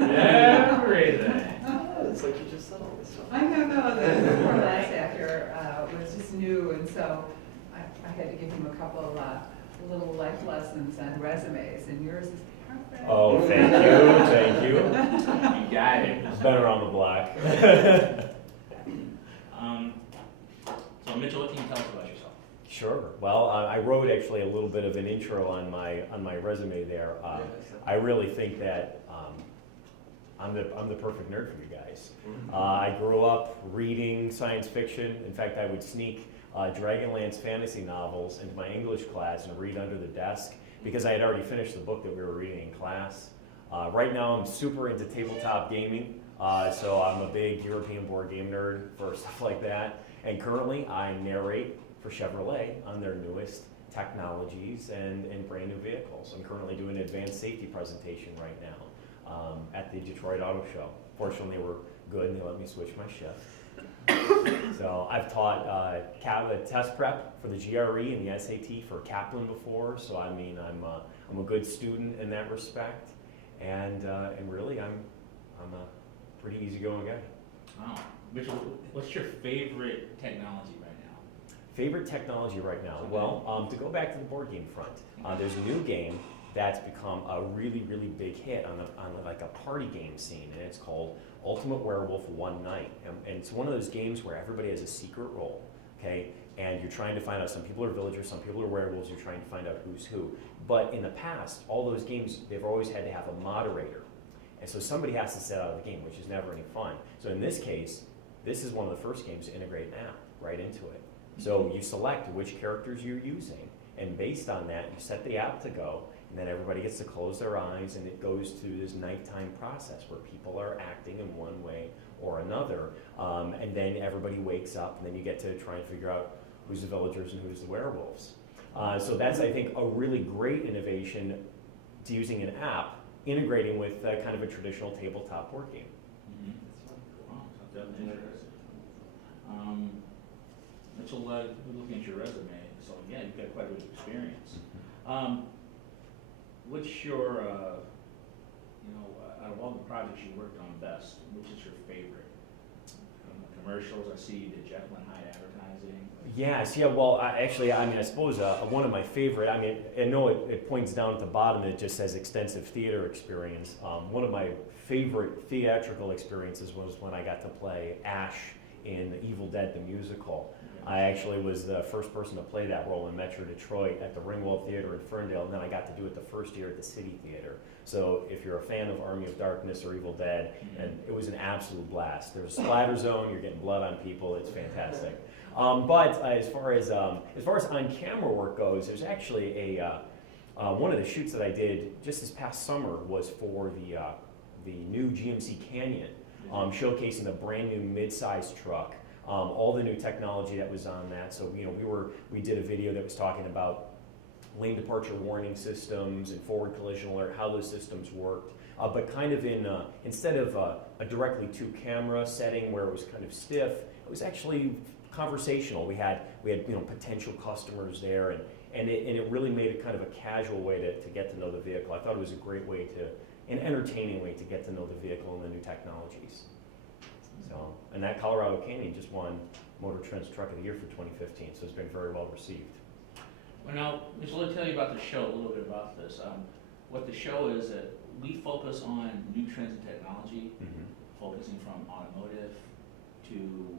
Everything. It's like you just said all this stuff. I know, no, the before last actor was just new, and so I had to give him a couple little life lessons on resumes, and yours is perfect. Oh, thank you. You got it. Better on the block. So Mitchell, what can you tell us about yourself? Sure. Well, I wrote actually a little bit of an intro on my resume there. I really think that I'm the perfect nerd for you guys. I grew up reading science fiction. In fact, I would sneak Dragonlance fantasy novels into my English class and read under the desk because I had already finished the book that we were reading in class. Right now, I'm super into tabletop gaming, so I'm a big European board game nerd for stuff like that. And currently, I narrate for Chevrolet on their newest technologies and brand new vehicles. I'm currently doing an advanced safety presentation right now at the Detroit Auto Show. Fortunately, they were good and they let me switch my shift. So I've taught test prep for the GRE and the SAT for Kaplan before. So I mean, I'm a good student in that respect, and really I'm a pretty easygoing guy. Wow. Mitchell, what's your favorite technology right now? Favorite technology right now? Well, to go back to the board game front, there's a new game that's become a really, really big hit on like a party game scene, and it's called Ultimate Werewolf One Night. And it's one of those games where everybody has a secret role, okay? And you're trying to find out, some people are villagers, some people are werewolves, you're trying to find out who's who. But in the past, all those games, they've always had to have a moderator. And so somebody has to set out the game, which is never any fun. So in this case, this is one of the first games to integrate an app right into it. So you select which characters you're using, and based on that, you set the app to go, and then everybody gets to close their eyes, and it goes through this nighttime process where people are acting in one way or another, and then everybody wakes up, and then you get to try and figure out who's the villagers and who's the werewolves. So that's, I think, a really great innovation to using an app, integrating with kind of a traditional tabletop board game. Wow, sounds definitely interesting. Mitchell, we're looking at your resume, so yeah, you've got quite a bit of experience. What's your, out of all the projects you worked on best, which is your favorite? From the commercials, I see you did Jekyll and Hyde advertising. Yes, yeah, well, I suppose one of my favorite, I know it points down at the bottom, it just says extensive theater experience. One of my favorite theatrical experiences was when I got to play Ash in Evil Dead the musical. I actually was the first person to play that role in Metro Detroit at the Ringwald Theater in Ferndale, and then I got to do it the first year at the City Theater. So if you're a fan of Army of Darkness or Evil Dead, and it was an absolute blast. There's a splatter zone, you're getting blood on people, it's fantastic. But as far as on-camera work goes, there's actually one of the shoots that I did just this past summer was for the new GMC Canyon, showcasing the brand new mid-size truck. All the new technology that was on that. So we did a video that was talking about lane departure warning systems and forward collision alert, how those systems worked. But kind of instead of a directly to camera setting where it was kind of stiff, it was actually conversational. We had potential customers there, and it really made it kind of a casual way to get to know the vehicle. I thought it was a great way an entertaining way to get to know the vehicle and the new technologies. So, and that Colorado Canyon just won Motor Trend's Truck of the Year for 2015, so it's been very well received. Well, now, Mitchell, let me tell you about the show, a little bit about this. What the show is that we focus on new trends in technology, focusing from automotive to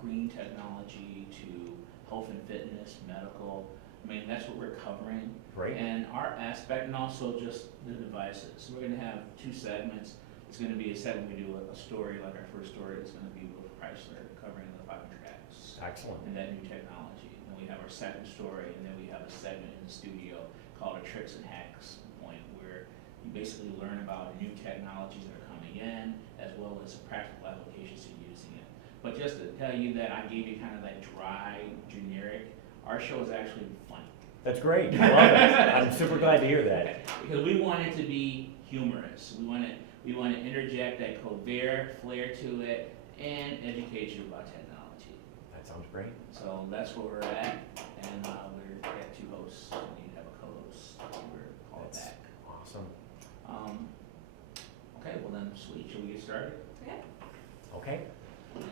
green technology to health and fitness, medical. I mean, that's what we're covering. Right. And our aspect, and also just the devices. So we're going to have two segments. It's going to be a segment we do a story, like our first story is going to be with Chrysler, covering the 500X. Excellent. And that new technology. And then we have our second story, and then we have a segment in the studio called a Tricks and Hacks point, where you basically learn about new technologies that are coming in, as well as practical applications to using it. But just to tell you that I gave you kind of that dry, generic, our show is actually fun. That's great. I love it. I'm super glad to hear that. Because we want it to be humorous. We want to interject that flair to it and educate you about technology. That sounds great. So that's where we're at, and we're at two hosts. We need to have a co-host. We're called That's back. awesome. Okay, sweet, shall we get started? Okay. And,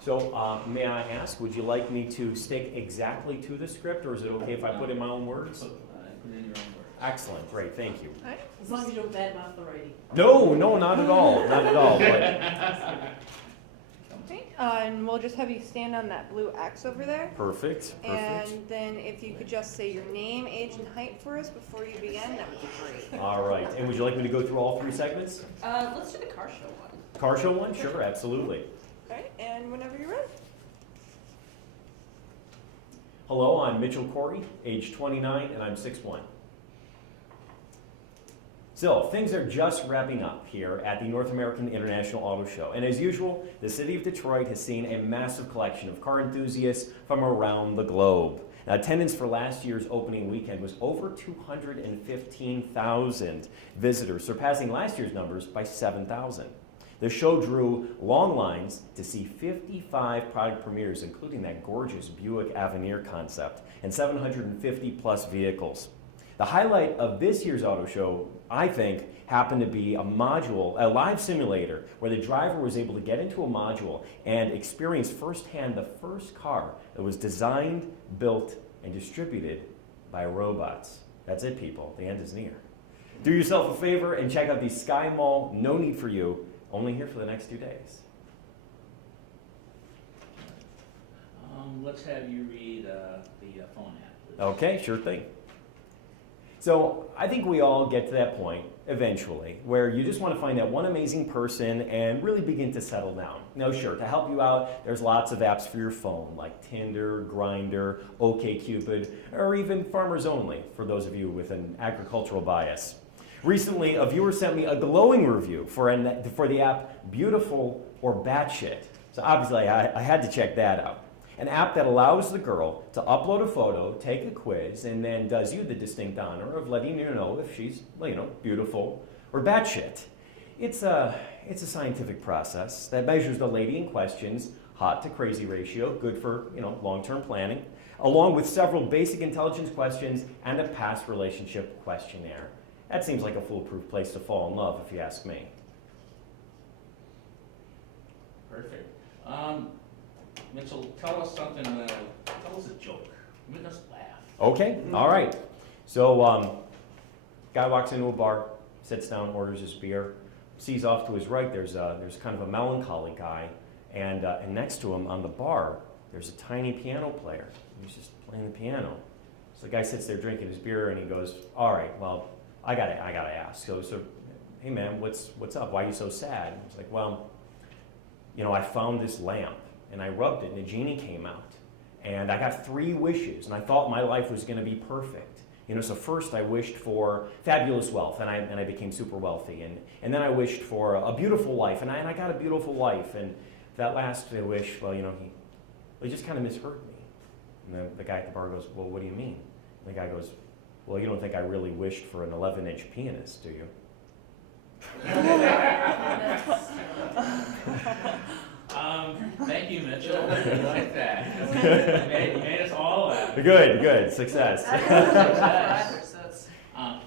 So, may I ask, would you like me to stick exactly to the script, or is it okay if I put in my own words? put it in your own words. Excellent, great, thank you. As long as you don't badmouth the writing. No, not at all, not at all, but Okay, and we'll just have you stand on that blue X over there. perfect, perfect. And then if you could just say your name, age, and height for us before you begin, that would be great. All right, and would you like me to go through all 3 segments? Let's do the car show one. Car show one? Sure, absolutely. Okay, and whenever you're ready. Hello, I'm Mitchell Corey, age 29, and I'm 6'1". So, things are just wrapping up here at the North American International Auto Show. And as usual, the city of Detroit has seen a massive collection of car enthusiasts from around the globe. Now, attendance for last year's opening weekend was over 215,000 visitors, surpassing last year's numbers by 7,000. The show drew long lines to see 55 product premieres, including that gorgeous Buick Avenir concept, and 750 plus vehicles. The highlight of this year's auto show, I think, happened to be a live simulator, where the driver was able to get into a module and experience firsthand the first car that was designed, built, and distributed by robots. That's it, people. The end is near. Do yourself a favor and check out the Sky Mall No Need For You, only here for the next 2 days. Let's have you read the phone app, please. Okay, sure thing. So I think we all get to that point eventually where you just want to find that one amazing person and really begin to settle down. Now, sure, to help you out, there's lots of apps for your phone like Tinder, Grindr, OkCupid, or even Farmers Only for those of you with an agricultural bias. Recently, a viewer sent me a glowing review for the app Beautiful or Batshit. So obviously, I had to check that out. An app that allows the girl to upload a photo, take a quiz, and then does you the distinct honor of letting you know if she's, beautiful or batshit. It's a scientific process that measures the lady in question's hot to crazy ratio, good for, long-term planning, along with several basic intelligence questions and a past relationship questionnaire. That seems like a foolproof place to fall in love, if you ask me. Perfect. Mitchell, tell us something, tell us a joke. Make us laugh. Okay, all right. So, guy walks into a bar, sits down, orders his beer, sees off to his right there's kind of a melancholy guy, and next to him on the bar, there's a tiny piano player. He's just playing the piano. So the guy sits there drinking his beer, and he goes, "All right, well, I gotta ask. So, hey man, what's up? Why are you so sad?" He's like, "Well, I found this lamp, and I rubbed it, and a genie came out, and I got 3 wishes, and I thought my life was going to be perfect. So first I wished for fabulous wealth, and I became super wealthy, and then I wished for a beautiful wife, and I got a beautiful wife, and that last wish, well, he just kind of misheard me." And the guy at the bar goes, "Well, what do you mean?" And the guy goes, "Well, you don't think I really wished for an 11-inch penis, do you?" Thank you, Mitchell. I like that. You made us all laugh. Good, success.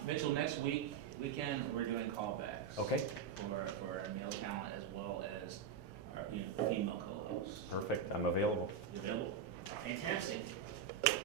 Mitchell, next weekend, we're doing callbacks. Okay, For our male talent as well as our female co-hosts. perfect, I'm available. Available. Fantastic.